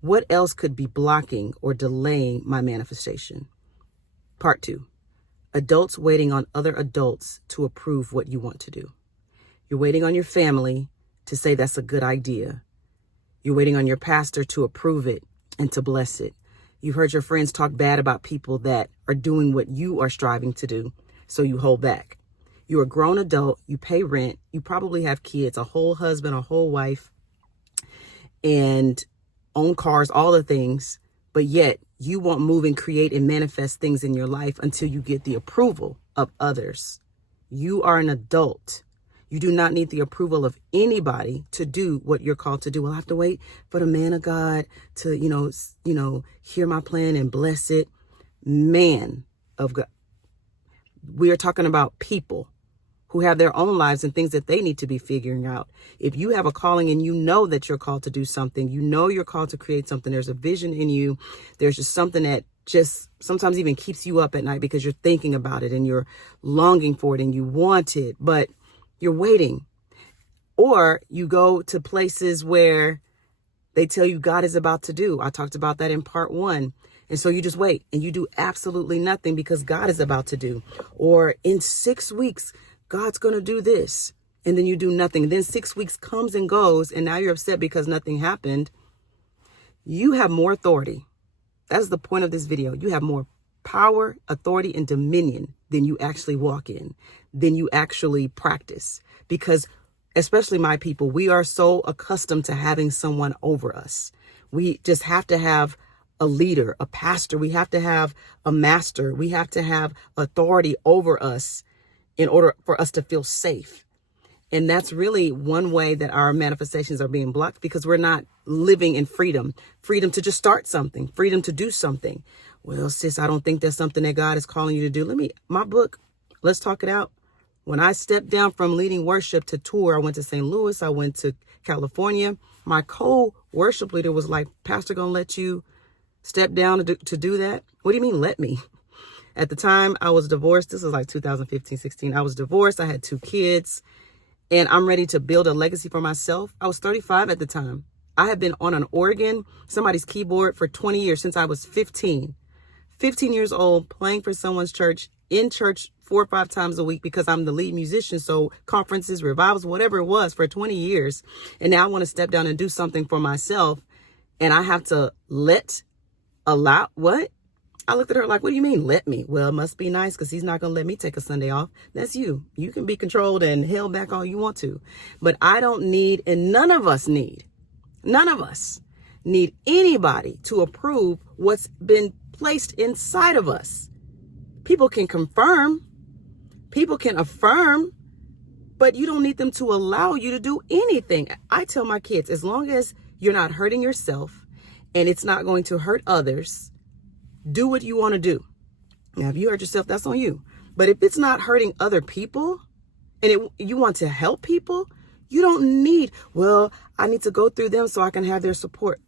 What else could be blocking or delaying my manifestation? Part 2. Adults waiting on other adults to approve what you want to do. You're waiting on your family to say that's a good idea. You're waiting on your pastor to approve it and to bless it. You've heard your friends talk bad about people that are doing what you are striving to do, so you hold back. You're a grown adult, you pay rent, you probably have kids, a whole husband, a whole wife, and own cars, all the things, but yet you won't move and create and manifest things in your life until you get the approval of others. You are an adult. You do not need the approval of anybody to do what you're called to do. Well, I have to wait for the man of God to, hear my plan and bless it. Man of God. We are talking about people who have their own lives and things that they need to be figuring out. If you have a calling and you know that you're called to do something, you know you're called to create something, there's a vision in you, there's just something that just sometimes even keeps you up at night because you're thinking about it and you're longing for it and you want it, but you're waiting. Or you go to places where they tell you God is about to do. I talked about that in part 1. And so you just wait and you do absolutely nothing because God is about to do. Or in 6 weeks, God's going to do this. And then you do nothing. And then 6 weeks comes and goes. And now you're upset because nothing happened. You have more authority. That's the point of this video. You have more power, authority, and dominion than you actually walk in, than you actually practice. Because especially my people, we are so accustomed to having someone over us. We just have to have a leader, a pastor. We have to have a master. We have to have authority over us in order for us to feel safe. And that's really one way that our manifestations are being blocked, because we're not living in freedom to just start something, freedom to do something. Well, sis, I don't think that's something that God is calling you to do. My book, Let's Talk It Out. When I stepped down from leading worship to tour, I went to St. Louis, I went to California. My co-worship leader was like, Pastor gonna let you step down to do that? What do you mean, let me? At the time, I was divorced. This was like 2015, 16. I was divorced. I had 2 kids. And I'm ready to build a legacy for myself. I was 35 at the time. I have been on an organ, somebody's keyboard, for 20 years, since I was 15. 15 years old, playing for someone's church, in church 4 or 5 times a week because I'm the lead musician. So conferences, revivals, whatever it was, for 20 years. And now I want to step down and do something for myself. And I have to allow what? I looked at her like, what do you mean, let me? Well, it must be nice because he's not going to let me take a Sunday off. That's you. You can be controlled and held back all you want to. But I don't need, and none of us need anybody to approve what's been placed inside of us. People can confirm, people can affirm, but you don't need them to allow you to do anything. I tell my kids, as long as you're not hurting yourself and it's not going to hurt others, do what you want to do. Now, if you hurt yourself, that's on you. But if it's not hurting other people and you want to help people, you don't need, well, I need to go through them so I can have their support.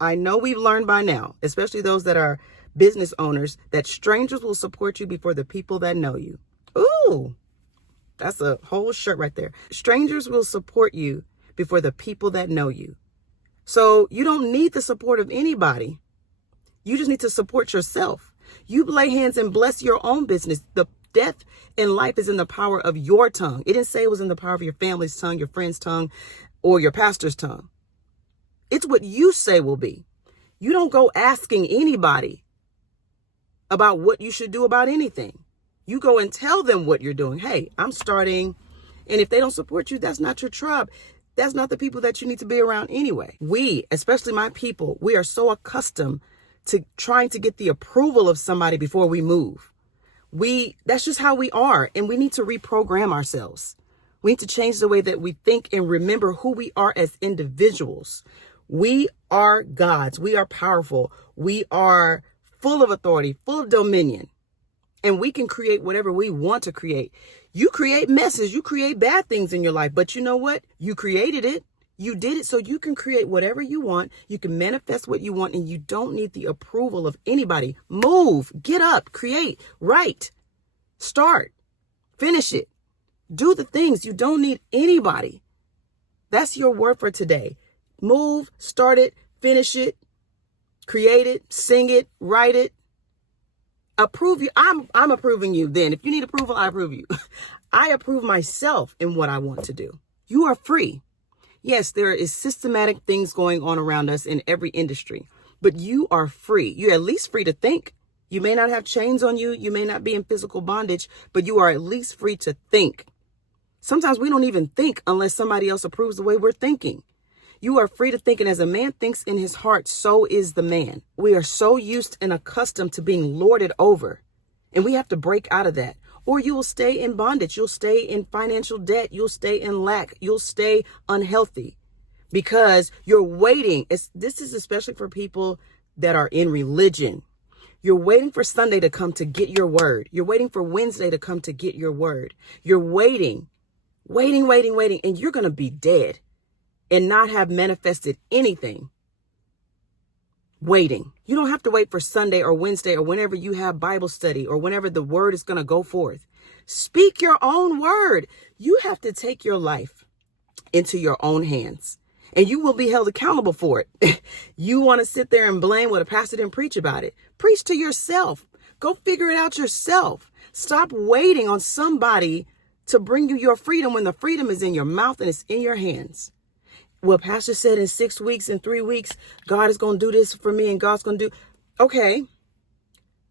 I know we've learned by now, especially those that are business owners, that strangers will support you before the people that know you. Ooh, that's a whole shirt right there. Strangers will support you before the people that know you. So you don't need the support of anybody. You just need to support yourself. You lay hands and bless your own business. The death and life is in the power of your tongue. It didn't say it was in the power of your family's tongue, your friend's tongue, or your pastor's tongue. It's what you say will be. You don't go asking anybody about what you should do about anything. You go and tell them what you're doing. Hey, I'm starting. And if they don't support you, that's not your tribe. That's not the people that you need to be around anyway. We, especially my people, we are so accustomed to trying to get the approval of somebody before we move. That's just how we are. And we need to reprogram ourselves. We need to change the way that we think and remember who we are as individuals. We are gods. We are powerful. We are full of authority, full of dominion. And we can create whatever we want to create. You create messes. You create bad things in your life. But you know what? You created it. You did it, so you can create whatever you want. You can manifest what you want, and you don't need the approval of anybody. Move, get up, create, write, start, finish it. Do the things. You don't need anybody. That's your word for today. Move, start it, finish it, Create it, sing it, write it. Approve you. I'm approving you then. If you need approval, I approve you. I approve myself in what I want to do. You are free. Yes, there is systematic things going on around us in every industry, but you are free. You're at least free to think. You may not have chains on you. You may not be in physical bondage, but you are at least free to think. Sometimes we don't even think unless somebody else approves the way we're thinking. You are free to think, and as a man thinks in his heart, so is the man. We are so used and accustomed to being lorded over, and we have to break out of that. Or you will stay in bondage. You'll stay in financial debt. You'll stay in lack. You'll stay unhealthy because you're waiting. This is especially for people that are in religion. You're waiting for Sunday to come to get your word. You're waiting for Wednesday to come to get your word. You're waiting, and you're going to be dead and not have manifested anything. Waiting. You don't have to wait for Sunday or Wednesday or whenever you have Bible study or whenever the word is going to go forth. Speak your own word. You have to take your life into your own hands, and you will be held accountable for it. You want to sit there and blame what a pastor didn't preach about it. Preach to yourself. Go figure it out yourself. Stop waiting on somebody to bring you your freedom when the freedom is in your mouth and it's in your hands. Well, pastor said in 6 weeks, in 3 weeks, God is going to do this for me and God's going to do. Okay.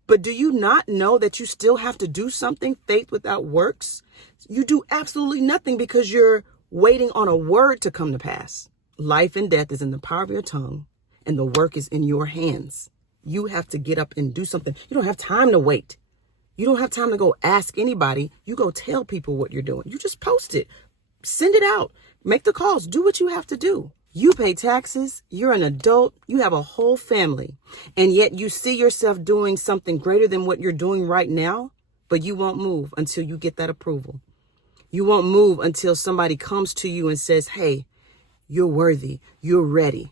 But do you not know that you still have to do something? Faith without works. You do absolutely nothing because you're waiting on a word to come to pass. Life and death is in the power of your tongue, and the work is in your hands. You have to get up and do something. You don't have time to wait. You don't have time to go ask anybody. You go tell people what you're doing. You just post it. Send it out. Make the calls. Do what you have to do. You pay taxes. You're an adult. You have a whole family. And yet you see yourself doing something greater than what you're doing right now, but you won't move until you get that approval. You won't move until somebody comes to you and says, hey, you're worthy. You're ready.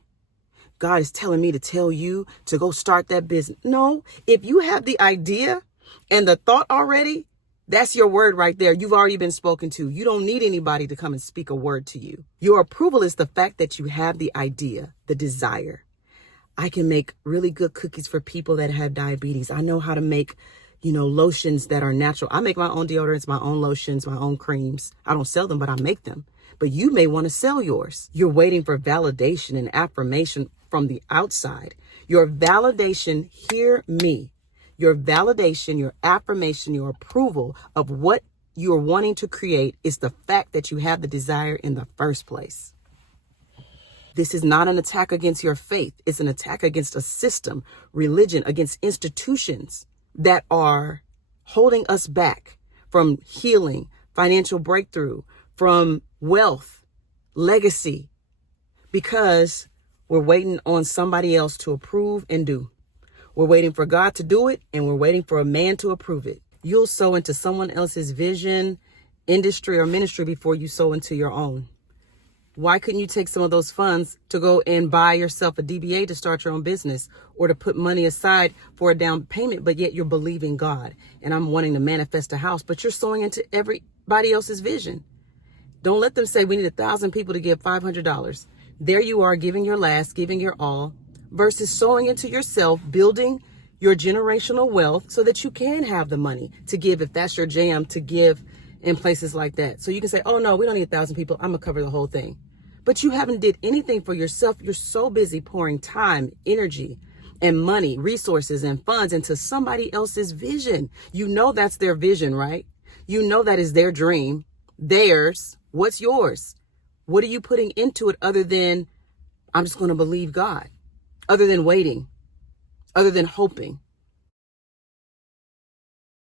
God is telling me to tell you to go start that business. No, if you have the idea and the thought already, that's your word right there. You've already been spoken to. You don't need anybody to come and speak a word to you. Your approval is the fact that you have the idea, the desire. I can make really good cookies for people that have diabetes. I know how to make, lotions that are natural. I make my own deodorants, my own lotions, my own creams. I don't sell them, but I make them. But you may want to sell yours. You're waiting for validation and affirmation from the outside. Your validation, hear me. Your validation, your affirmation, your approval of what you're wanting to create is the fact that you have the desire in the first place. This is not an attack against your faith. It's an attack against a system, religion, against institutions that are holding us back from healing, financial breakthrough, from wealth, legacy, because we're waiting on somebody else to approve and do. We're waiting for God to do it, and we're waiting for a man to approve it. You'll sow into someone else's vision, industry, or ministry before you sow into your own. Why couldn't you take some of those funds to go and buy yourself a DBA to start your own business, or to put money aside for a down payment, but yet you're believing God, and I'm wanting to manifest a house, but you're sowing into everybody else's vision. Don't let them say we need 1,000 people to give $500. There you are giving your last, giving your all, versus sowing into yourself, building your generational wealth so that you can have the money to give, if that's your jam, to give in places like that. So you can say, oh no, we don't need 1,000 people. I'm gonna cover the whole thing. But you haven't did anything for yourself. You're so busy pouring time, energy, and money, resources, and funds into somebody else's vision. You know that's their vision, right? You know that is their dream, theirs. What's yours? What are you putting into it other than, I'm just gonna believe God? Other than waiting, other than hoping,